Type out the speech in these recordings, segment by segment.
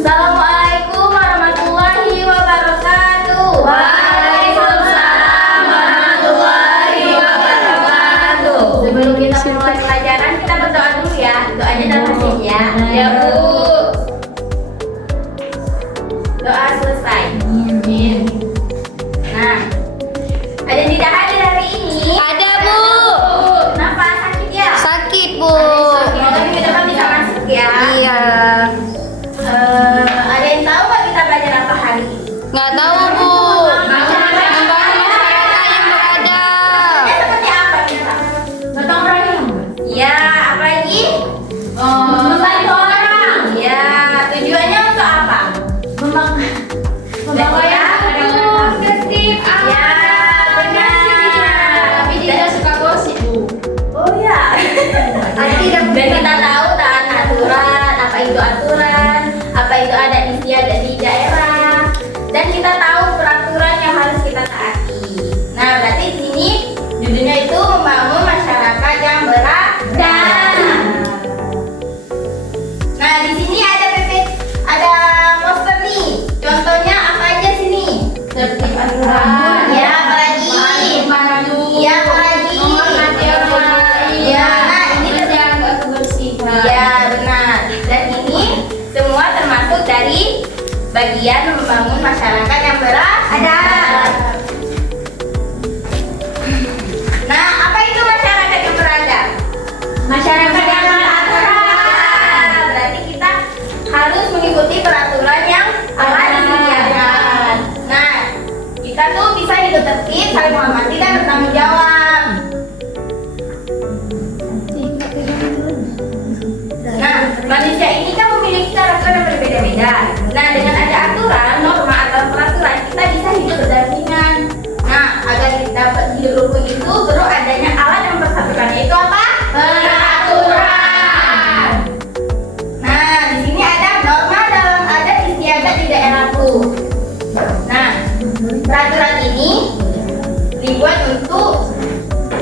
Assalamualaikum warahmatullahi wabarakatuh. Waalaikumsalam warahmatullahi wabarakatuh. Sebelum kita mulai pelajaran, kita berdoa dulu ya. Doanya dalam hati ya. Ya Bu. Doa selesai. Amin. Nah, ada yang tidak hadir hari ini? Ada, Bu. Kenapa? Sakit ya? Sakit, Bu. Semoga minggu depan bisa masuk ya. Iya. Ada yang tahu nggak kita belajar apa hari ini? Nggak tahu, Bu. Membangun masyarakat yang beradab. Seperti apa kita? Gotong royong. Ya, apa lagi? Membantu orang. Ya, tujuannya untuk apa? Membangun ya, tertib. Ya, benar. Tapi tidak suka gosip, Bu. Oh ya. Dan kita tahu taat aturan, apa itu aturan, apa itu adat istiadat di daerah, dan kita tahu peraturan yang harus kita taati. Nah, berarti di sini judulnya itu membangun masyarakat yang beradab. Nah, di sini ada ada poster nih. Contohnya apa aja sini? Tertib aturan. Ya, apa lagi? Ya, apa lagi? Ya, nah ini menjaga kebersihan. ya benar. Dan ini semua termasuk dari bagian membangun masyarakat yang beradab. Nah, apa itu masyarakat yang beradab? Masyarakat yang beraturan. Berarti kita harus mengikuti peraturan yang telah disediakan. Nah, kita tuh bisa hidup tertib, saling menghormati dan bertanggung jawab. Nah, manusia ini kan memiliki karakter yang berbeda-beda. Nah, dengan ada aturan, norma atau peraturan, kita bisa hidup berdampingan. Nah, agar kita dapat hidup rukun itu perlu adanya alat yang mempersatukan, yaitu apa? Peraturan. Nah, di sini ada norma dalam adat istiadat di daerahku. Nah, peraturan ini dibuat untuk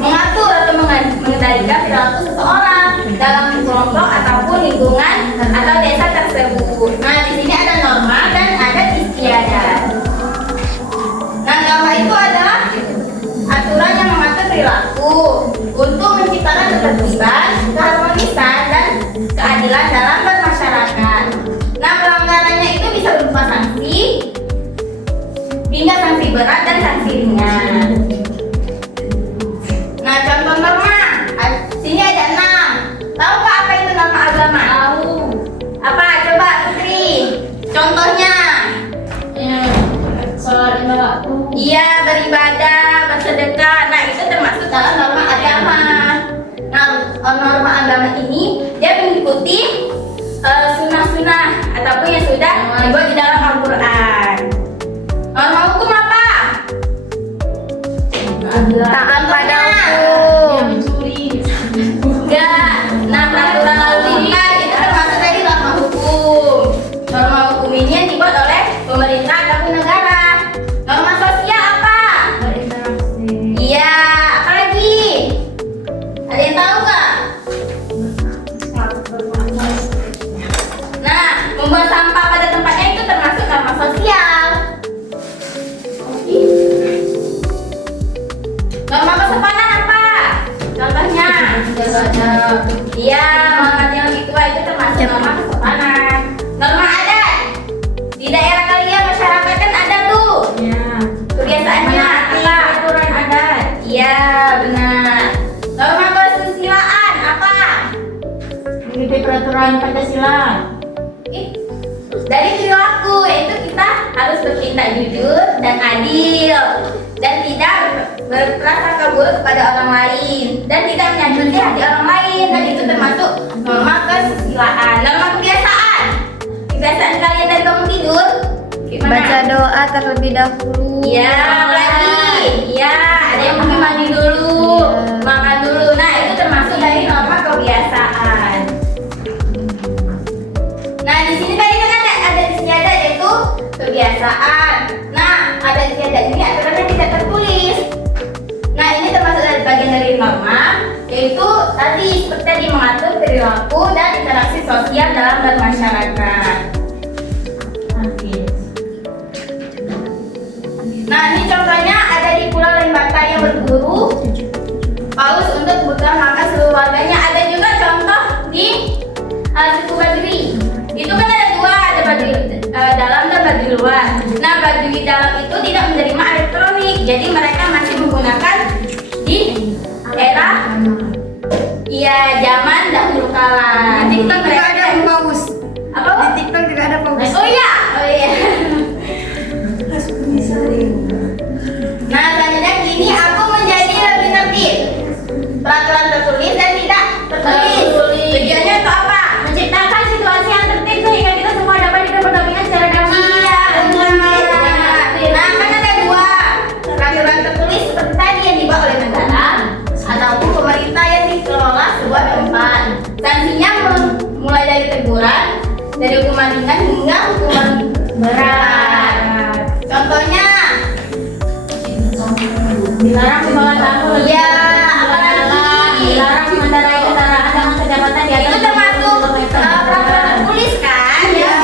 mengatur atau mengendalikan perilaku seseorang dalam kelompok ataupun lingkungan atau desa tersebut. Nah, di sini ada norma dan ada istiadat. Nah, norma itu adalah aturan yang mengatur perilaku untuk menciptakan ketertiban, keharmonisan, dan keadilan dalam bermasyarakat. Nah, pelanggarannya itu bisa berupa sanksi, hingga sanksi berat dan sanksi ringan. Nah, contoh norma, sini ada 6. Tahukah apa itu norma agama? Tahu. Apa? Coba Putri. Contohnya? Sholat lima waktu. Iya, beribadah, bersedekah. Nah, itu termasuk dalam norma agama. Nah, norma agama ini dia mengikuti sunnah-sunnah ataupun yang sudah dibuat di dalam Al-Quran. Norma hukum apa? Taat pada Contohnya? hukum. Enggak. Nah, peraturan lalu lintas itu termasuk dari norma hukum. Norma hukum ini yang dibuat oleh pemerintah ataupun negara. Norma sosial apa? Iya, apa lagi? Ada yang tahu nggak? Nah, membuang sampah pada tempatnya itu termasuk norma sosial. Norma kesopanan apa? Contohnya? Iya, menghormati yang lebih tua itu termasuk norma kesopanan. Norma adat. Di daerah kalian masyarakat kan ada tuh. Kebiasaannya apa? Aturan adat. Iya, benar. Norma kesusilaan apa? Mengikuti peraturan Pancasila. Dari perilaku, yaitu kita harus bertindak jujur dan adil, dan tidak berprasangka buruk kepada orang lain, dan tidak menyakiti hati orang lain. Dan itu termasuk norma kesusilaan. Norma kebiasaan. Kebiasaan kalian dari bangun tidur gimana? Baca doa terlebih dahulu. Iya, apalagi? Iya, ada yang mungkin mandi dulu, makan dulu. Nah, itu termasuk dari norma kebiasaan. Nah, di sini tadi kan ada istiadat, yaitu kebiasaan. Nah, ada istiadat ini aturannya tidak tertulis. Nah, ini termasuk dari bagian dari norma, Yaitu tadi seperti tadi mengatur perilaku dan interaksi sosial dalam bermasyarakat. Nah, ini contohnya ada di Pulau Lembata yang berburu paus untuk kebutuhan makan seluruh warganya. Ada juga contoh di suku Baduy. Itu kan ada dua, ada Baduy dalam dan Baduy luar. Nah, Baduy dalam itu tidak menerima elektronik, jadi mereka masih menggunakan di era zaman dahulu kala. Di TikTok juga ada paus. Apa? Di TikTok juga ada paus. Oh iya. Nah, selanjutnya gini, aku menjadi lebih tertib. Peraturan tertulis dan tidak tertulis. Tujuannya untuk apa? Menciptakan situasi yang tertib sehingga kita semua dapat hidup berdampingan secara damai. Iya, benar. Nah, kan ada dua. Peraturan tertulis seperti tadi yang dibuat oleh negara ataupun pemerintah yang dikelola sebuah tempat. Sanksinya mulai dari teguran, dari hukuman ringan hingga hukuman berat. Contohnya Dilarang membawa tamu lebih Iya, dari 2 jalan. Dilarang mengendarai kendaraan dengan kecepatan di atas itu termasuk 20 km. peraturan tertulis kan? Iya.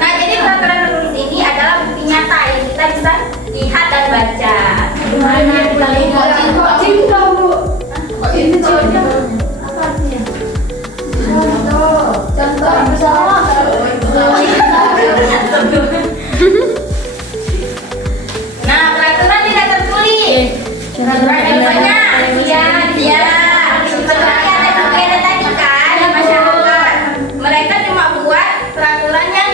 Nah, jadi peraturan tertulis ini adalah bukti nyata yang kita bisa lihat dan baca. Gimana kita lihat? Cinta, Bu. Cinta. Apa artinya? Contoh apa salah? Nah, peraturan tidak tertulis. Peraturan Contohnya, iya. Seperti ada tadi kan di masyarakat. Mereka cuma buat peraturan yang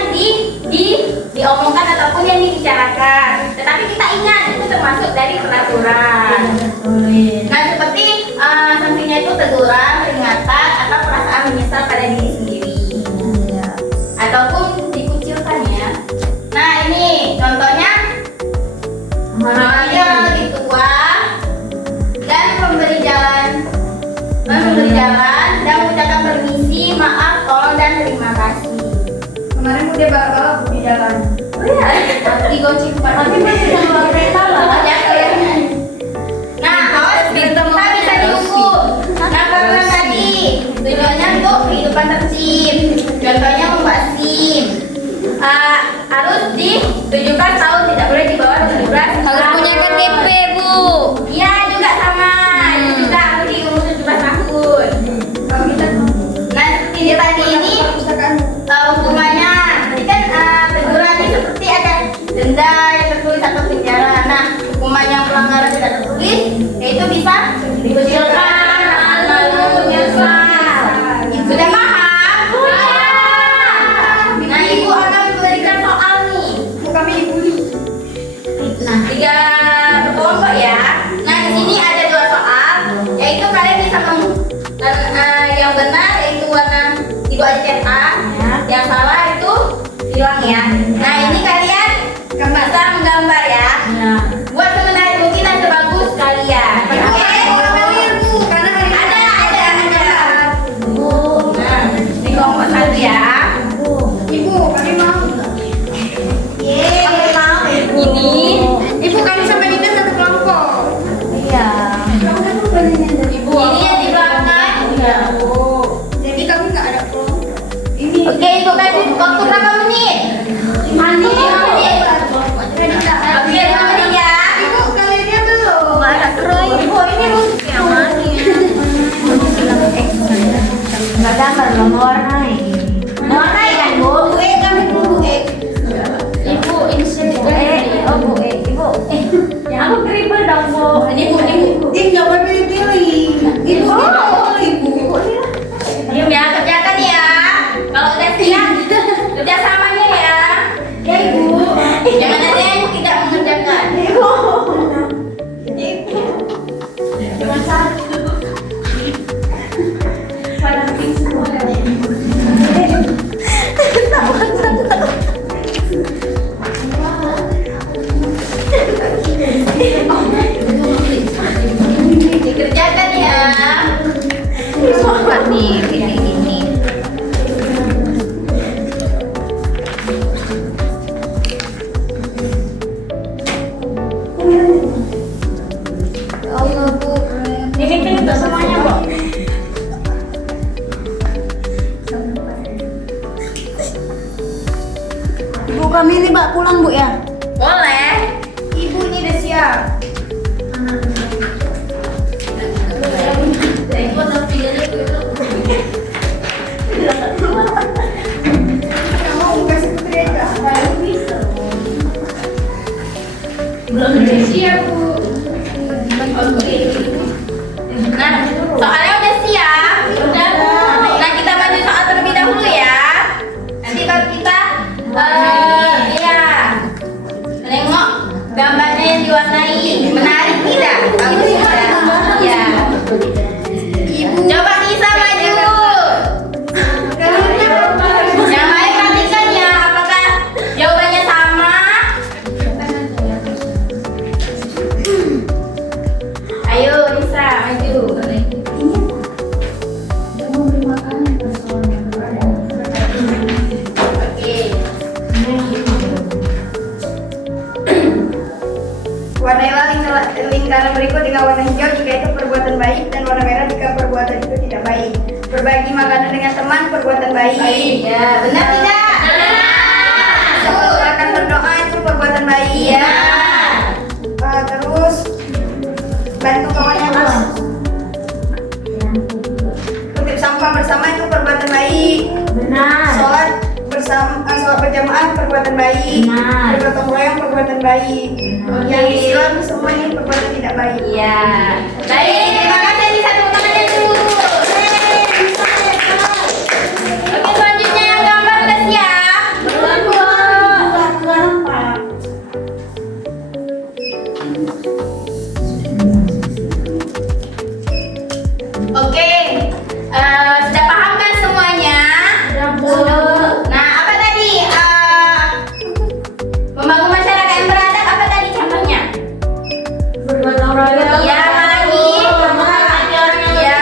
diomongkan ataupun yang dibicarakan. Tetapi kita ingat itu termasuk dari peraturan. Nah, seperti sanksinya itu teguran, peringatan, atau perasaan menyesal pada diri sendiri, ataupun dikucilkan ya. Nah, ini contohnya orang yang lebih tua dan memberi jalan dan mengucapkan permisi, maaf, tolong dan terima kasih. Kemarin udah balap di jalan. Oh iya, Di goceng Pak. Tapi masih sama kereta lah. jatuh ya. Nah, awas kita bisa dihukum. Nah, karena tadi tujuannya untuk kehidupan tertib. Contohnya membuat SIM. Harus ditujukan tahun, tidak boleh di bawah 17 Harus punya KTP, Bu. Iya, juga sama. Itu juga harus di umur 17 tahun. Nah, seperti ini tadi ini hukumannya. Jadi kan teguran ini seperti ada denda yang tertulis atau penjara. Nah, hukuman yang pelanggaran tidak tertulis yaitu bisa dikucilkan atau menyesal. Sudah paham? Nah, ibu akan memberikan soal nih. Kami dibully. Nah, 3 kelompok ya. Nah, di sini ada 2 soal, yaitu kalian bisa yang benar yaitu warna ibu aja cetak, yang salah itu hilang ya. Nah, ini kalian bisa menggambar ya. Buat semenarik mungkin dan sebagus kalian. Ada. Nah, di kelompok 1 ya. Ibu, kami mau. Yeay. Ini Ibu, kami sama Dinda satu kelompok. iya. Ibu. Ini yang di belakang. Jadi kami nggak ada kelompok. Ini. Oke, ibu kasih waktu berapa menit? 5 menit. Oke, 5 menit ya. Ibu, kaliannya belum. Nggak ada terus. Ibu ini musik yang mana? Nggak gambar, belum mewarnai. Mewarnai kan, Bu? Kami Bu Ibu, ini Bu Ibu. Aku krible dong, Bu. Ini Bu. Nggak boleh pilih-pilih. Ibu, Ibu. Diam ya, kerjakan ya. Kalau udah siap, kerjasamanya ya. Ya, Ibu. Jangan ada yang tidak mengerjakan. Ibu. Cuma satu. Pada pink semua kan? Dikerjakan ya. Cepat nih, kayak gini. Ya Allah, Bu. Ini Ini kan untuk semuanya, Bu. Ibu kami ini Mbak pulang Bu ya? Boleh. Ibu ini udah siap. Kamu kasih putri aja. Belum siap, Bu. Nah, soalnya udah siap. Udah, Bu. Nah, kita maju soal terlebih dahulu ya. Nanti kalau kita ya nengok gambarnya yang diwarnai menarik tidak? Bagus tidak? Ya. Coba Nisa maju. Yang lain perhatikan ya, apakah jawabannya sama? Ayo Nisa maju. Oke. Warnailah lingkaran berikut dengan warna hijau jika itu perbuatan baik dan warna merah jika perbuatan itu tidak baik. Berbagi makanan dengan teman perbuatan baik. Ya, benar tidak? Benar. Akan berdoa itu perbuatan baik. Iya. Terus bantu kawannya mas. Kutip sampah bersama itu perbuatan baik. Benar. Sholat bersama, sholat berjamaah perbuatan baik. Benar. Bergotong royong perbuatan baik. Yang Islam semua ini perbuatan tidak baik. Iya. Baik, terima kasih di satu tangannya dulu. Oke, selanjutnya yang gambar udah siap. Belum, Bu. Oke, sudah paham kan semuanya? Udah, Bu. Nah, apa tadi? Membangun masyarakat yang beradab, apa tadi contohnya? Bergotong royong. Iya, lagi. Menghormati orang yang Iya.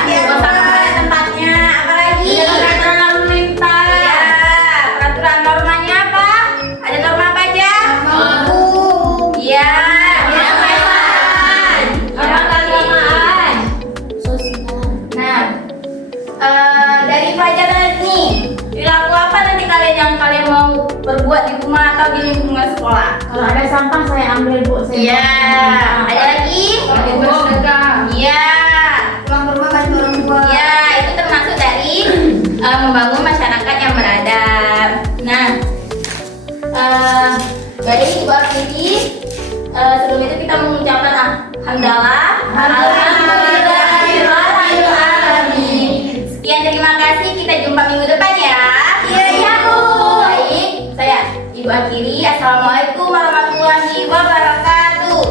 lebih tua. Gotong pada tempatnya, apa lagi? Peraturan lalu lintas. Iya, peraturan normanya apa? Ada norma apa aja? Mampu. Iya, Keamanan. Apa keagamaan? Nah, dari pelajaran ini, perilaku apa nanti kalian yang kalian mau perbuat di rumah atau di lingkungan sekolah? Kalau ada sampah saya ambil, Bu. Saya Iya, ambil. ada lagi? Bersedekah. Iya. Pulang ke rumah bantu orang tua. Ya, itu termasuk dari membangun masyarakat yang beradab. Nah, dari Ibu Afidi, sebelum itu kita mengucapkan alhamdulillah, alhamdulillahirrahmanirrahim. Sekian, terima kasih. Kita jumpa minggu depan ya. Iya, Bu. Baik, saya Ibu Akiri. Assalamualaikum warahmatullahi wabarakatuh.